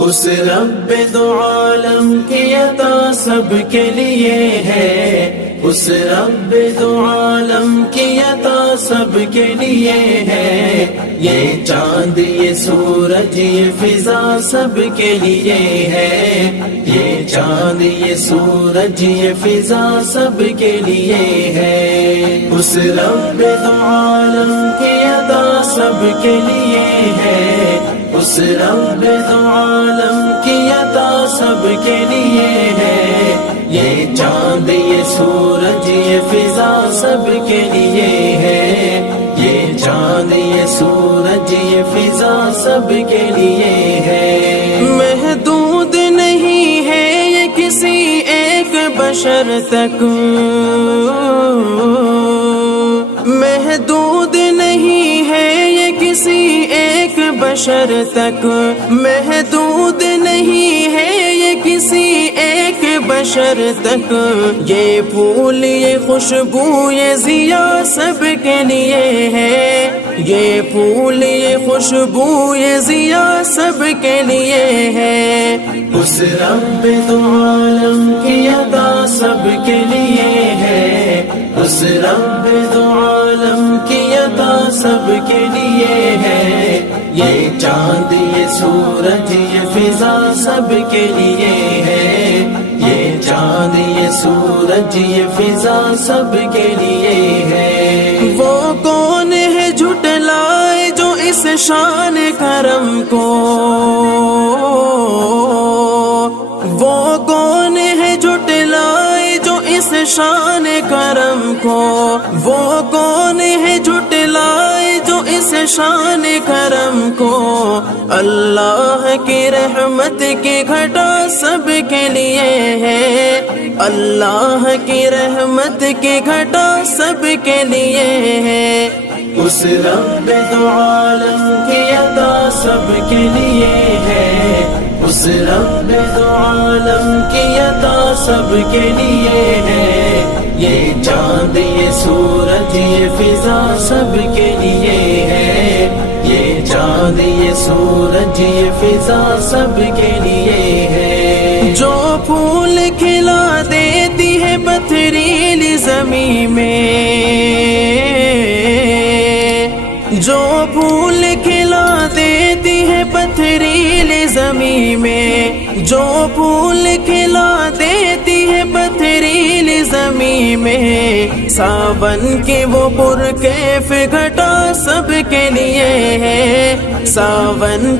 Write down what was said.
اس رب دو عالم کی عطا سب کے لیے ہے، اس رب دو عالم کی عطا سب کے لیے ہے، یہ چاند یہ سورج یہ فضا سب کے لیے ہے، یہ چاند یہ سورج یہ فضا سب کے لیے ہے، اس رب دو عالم کی عطا سب کے لیے ہے، اس رب دو عالم کی عطا سب کے لیے ہے، یہ چاند یہ سورج یہ فضا سب کے لیے ہے، یہ چاند یہ سورج یہ فضا سب کے لیے ہے، محدود نہیں ہے یہ کسی ایک بشر تک، محدود نہیں ہے یہ کسی ایک بشر تک، محدود نہیں ہے یہ کسی ایک بشر تک، یہ پھول یہ خوشبو یہ ضیا سب کے لیے ہے، یہ پھول یہ خوشبو یہ ضیا سب کے لیے ہے، اس رب دو عالم کی عطا سب کے لیے ہے، اس رب دو عالم کی عطا سب کے لیے ہے، یہ چاند یہ سورج یہ فضا سب کے لیے ہے، یہ چاند یہ سورج یہ فضا سب کے لیے ہے، وہ کون ہے جھٹلائے جو اس شان کرم کو، وہ کون ہے جھٹلائے جو اس شان کرم کو، وہ کون ہے جھٹلائے جو اس شان کرم کو، اللہ کی رحمت کی گھٹا سب کے لیے ہے، اللہ کی رحمت کی گھٹا سب کے لیے ہے، اس رب دو عالم کی عطا سب کے لیے ہے، اس رب دو عالم کی عطا سب کے لیے ہے، یہ چاند یہ سورج یہ فضا سب کے لیے ہے، یہ چاند یہ سورج یہ فضا سب کے لیے ہے، جو پھول کھلا دیتی ہے پتھریلی زمین میں، جو پھول کھلا دیتی ہے پتھریلی زمین میں، جو پھول کھلا دیتی ہے پتھریلی زمین میں، ساون کی وہ پرکیف گھٹا سب کے لیے ہے، ساون